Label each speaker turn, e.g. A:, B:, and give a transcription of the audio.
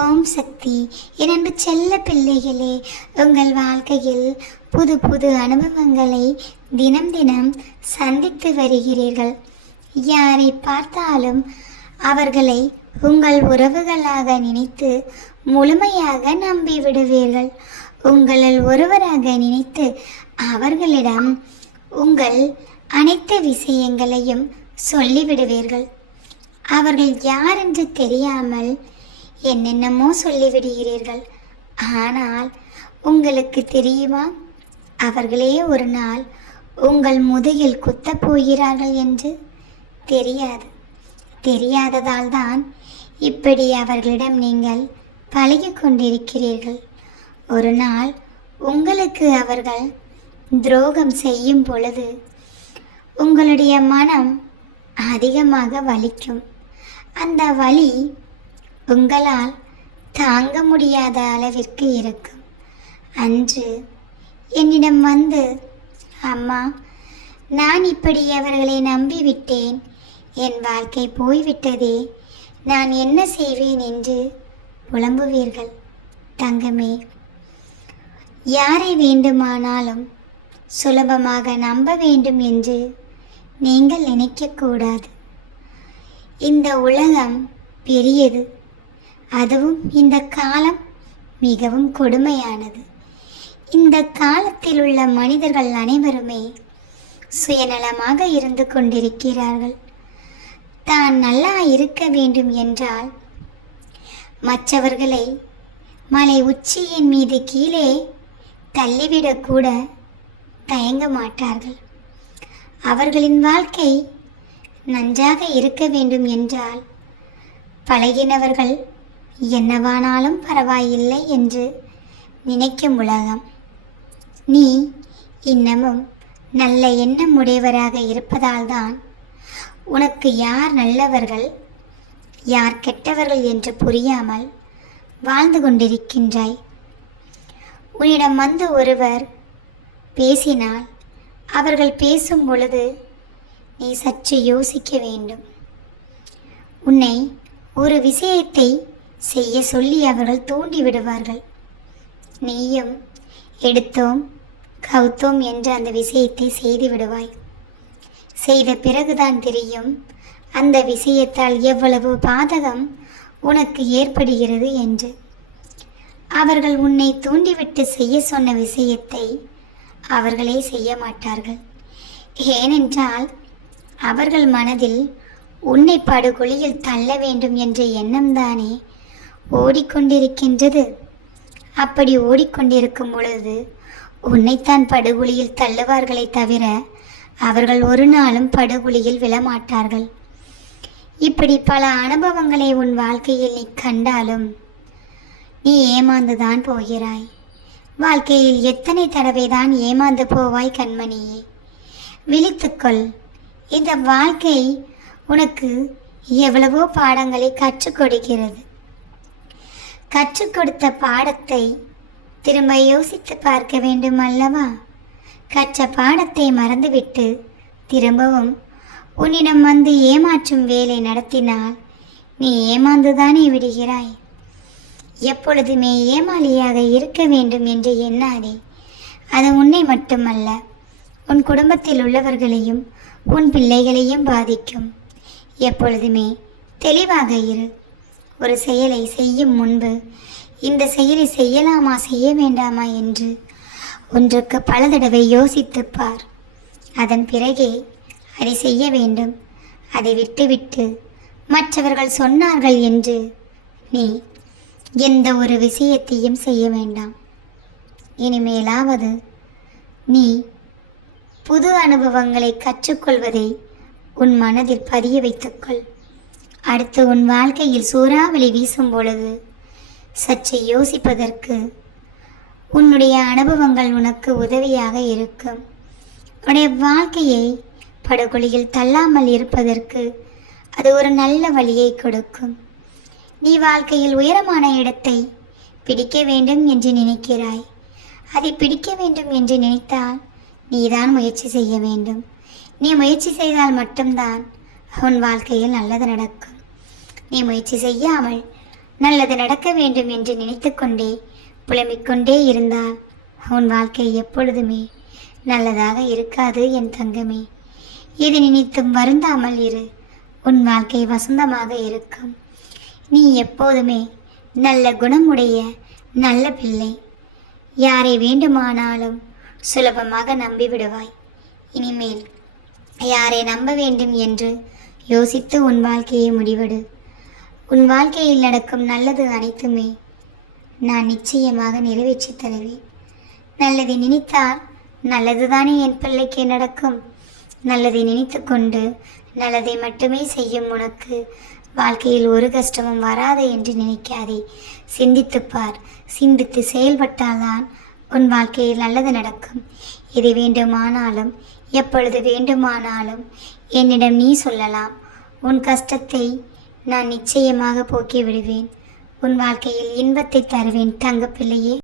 A: ஓம் சக்தி. இரண்டு செல்ல பிள்ளைகளே உங்கள் வாழ்க்கையில் புது புது அனுபவங்களை தினம் தினம் சந்தித்து வருகிறீர்கள். யாரை பார்த்தாலும் அவர்களை உங்கள் உறவுகளாக நினைத்து முழுமையாக நம்பி விடுவீர்கள். உங்களில் ஒருவராக நினைத்து அவர்களிடம் உங்கள் அனைத்து விஷயங்களையும் சொல்லிவிடுவீர்கள். அவர்கள் யார் என்று தெரியாமல் என்னென்னமோ சொல்லிவிடுகிறீர்கள். ஆனால் உங்களுக்கு தெரியுமா? அவர்களே ஒரு நாள் உங்கள் முதுகில் குத்தப் போகிறார்கள் என்று? தெரியாது. தெரியாததால் தான் இப்படி அவர்களிடம் நீங்கள் பழகி கொண்டிருக்கிறீர்கள். ஒரு நாள் உங்களுக்கு அவர்கள் துரோகம் செய்யும் பொழுது உங்களுடைய மனம் அதிகமாக வலிக்கும். அந்த வலி உங்களால் தாங்க முடியாத அளவிற்கு இருக்கும். அன்று என்னிடம் வந்து அம்மா நான் இப்படி அவர்களை நம்பிவிட்டேன். என் வாழ்க்கை போய்விட்டதே. நான் என்ன செய்வேன் என்று புலம்புவீர்கள். தங்கமே யாரை வேண்டுமானாலும் சுலபமாக நம்ப வேண்டும் என்று நீங்கள் நினைக்கக்கூடாது. இந்த உலகம் பெரியது. அதுவும் இந்த காலம் மிகவும் கொடுமையானது. இந்த காலத்தில் உள்ள மனிதர்கள் அனைவருமே சுயநலமாக இருந்து கொண்டிருக்கிறார்கள். தான் நல்லா இருக்க வேண்டும் என்றால் மற்றவர்களை மலை உச்சியின் மீது கீழே தள்ளிவிடக்கூட தயங்க மாட்டார்கள். அவர்களின் வாழ்க்கை நன்றாக இருக்க வேண்டும் என்றால் பழகினவர்கள் என்னவானாலும் பரவாயில்லை என்று நினைக்கும் உலகம். நீ இன்னமும் நல்ல எண்ணம் உடையவராக இருப்பதால்தான் உனக்கு யார் நல்லவர்கள் யார் கெட்டவர்கள் என்று புரியாமல் வாழ்ந்து கொண்டிருக்கின்றாய். உன்னிடம் வந்து ஒருவர் பேசினால் அவர்கள் பேசும் பொழுது நீ சற்று யோசிக்க வேண்டும். உன்னை ஒரு விஷயத்தை செய்ய சொல்லி அவர்கள் தூண்டி விடுவார்கள். நீயும் எடுத்தோம் கவுத்தோம் என்று அந்த விஷயத்தை செய்து விடுவாய். செய்த பிறகுதான் தெரியும் அந்த விஷயத்தால் எவ்வளவு பாதகம் உனக்கு ஏற்படுகிறது என்று. அவர்கள் உன்னை தூண்டிவிட்டு செய்ய சொன்ன விஷயத்தை அவர்களே செய்ய மாட்டார்கள். ஏனென்றால் அவர்கள் மனதில் உன்னை படுகொலியில் தள்ள வேண்டும் என்ற எண்ணம்தானே ஓடிக்கொண்டிருக்கின்றது. அப்படி ஓடிக்கொண்டிருக்கும் பொழுது உன்னைத்தான் படுகொலியில் தள்ளுவார்களே தவிர அவர்கள் ஒரு நாளும் படுகொலியில் விழமாட்டார்கள். இப்படி பல அனுபவங்களை உன் வாழ்க்கையில் நீ கண்டாலும் நீ ஏமாந்துதான் போகிறாய். வாழ்க்கையில் எத்தனை தடவை தான் ஏமாந்து போவாய் கண்மணியே. விழித்துக்கொள். இந்த வாழ்க்கை உனக்கு எவ்வளவோ பாடங்களை கற்றுக் கொடுக்கிறது. கற்றுக் கொடுத்த பாடத்தை திரும்ப யோசித்து பார்க்க வேண்டும் அல்லவா? கற்ற பாடத்தை மறந்துவிட்டு திரும்பவும் உன்னிடம் வந்து ஏமாற்றும் வேலை நடத்தினால் நீ ஏமாந்துதானே விடுகிறாய்? எப்பொழுதுமே ஏமாளியாக இருக்க வேண்டும் என்று எண்ணாதே. அது உன்னை மட்டுமல்ல உன் குடும்பத்தில் உள்ளவர்களையும் உன் பிள்ளைகளையும் பாதிக்கும். எப்பொழுதுமே தெளிவாக இரு. ஒரு செயலை செய்யும் முன்பு இந்த செயலை செய்யலாமா செய்ய வேண்டாமா என்று ஒன்றுக்கு பல தடவை யோசித்துப்பார். அதன் பிறகே அதை செய்ய வேண்டும். அதை விட்டுவிட்டு மற்றவர்கள் சொன்னார்கள் என்று நீ எந்த ஒரு விஷயத்தையும் செய்ய வேண்டாம். இனிமேலாவது நீ புது அனுபவங்களை கற்றுக்கொள்வதை உன் மனதில் பதிய வைத்துக்கொள். அடுத்து உன் வாழ்க்கையில் சூறாவளி வீசும் பொழுது சற்று யோசிப்பதற்கு உன்னுடைய அனுபவங்கள் உனக்கு உதவியாக இருக்கும். உன்னுடைய வாழ்க்கையை படுகொலியில் தள்ளாமல் இருப்பதற்கு அது ஒரு நல்ல வழியை கொடுக்கும். நீ வாழ்க்கையில் உயரமான இடத்தை பிடிக்க வேண்டும் என்று நினைக்கிறாய். அதை பிடிக்க வேண்டும் என்று நினைத்தால் நீதான் முயற்சி செய்ய வேண்டும். நீ முயற்சி செய்தால் மட்டும்தான் உன் வாழ்க்கையில் நல்லது நடக்கும். நீ முயற்சி செய்யாமல் நல்லது நடக்க வேண்டும் என்று நினைத்துக்கொண்டே புலம்பிக் கொண்டே இருந்தால் உன் வாழ்க்கை எப்பொழுதுமே நல்லதாக இருக்காது என் தங்கமே. இது நினைத்தும் வருந்தாமல் இரு. உன் வாழ்க்கை வசந்தமாக இருக்கும். நீ எப்போதுமே நல்ல குணமுடைய நல்ல பிள்ளை. யாரை வேண்டுமானாலும் சுலபமாக நம்பிவிடுவாய். இனிமேல் யாரை நம்ப வேண்டும் என்று யோசித்து உன் வாழ்க்கையை முடிவெடு. உன் வாழ்க்கையில் நடக்கும் நல்லது அனைத்துமே நான் நிச்சயமாக நிறைவேற்றித் தருவேன். நல்லதை நினைத்தால் நல்லதுதானே என் பிள்ளைக்கு நடக்கும். நல்லதை நினைத்து கொண்டு நல்லதை மட்டுமே செய்யும் உனக்கு வாழ்க்கையில் ஒரு கஷ்டமும் வராது என்று நினைக்காதே. சிந்தித்துப் பார். சிந்தித்து செயல்பட்டால்தான் உன் வாழ்க்கையில் நல்லது நடக்கும். எது வேண்டுமானாலும் எப்பொழுது வேண்டுமானாலும் என்னிடம் நீ சொல்லலாம். உன் கஷ்டத்தை நான் நிச்சயமாக போக்கி விடுவேன் உன் வாழ்க்கையில் இன்பத்தை தருவேன் தங்கப்பிள்ளையே.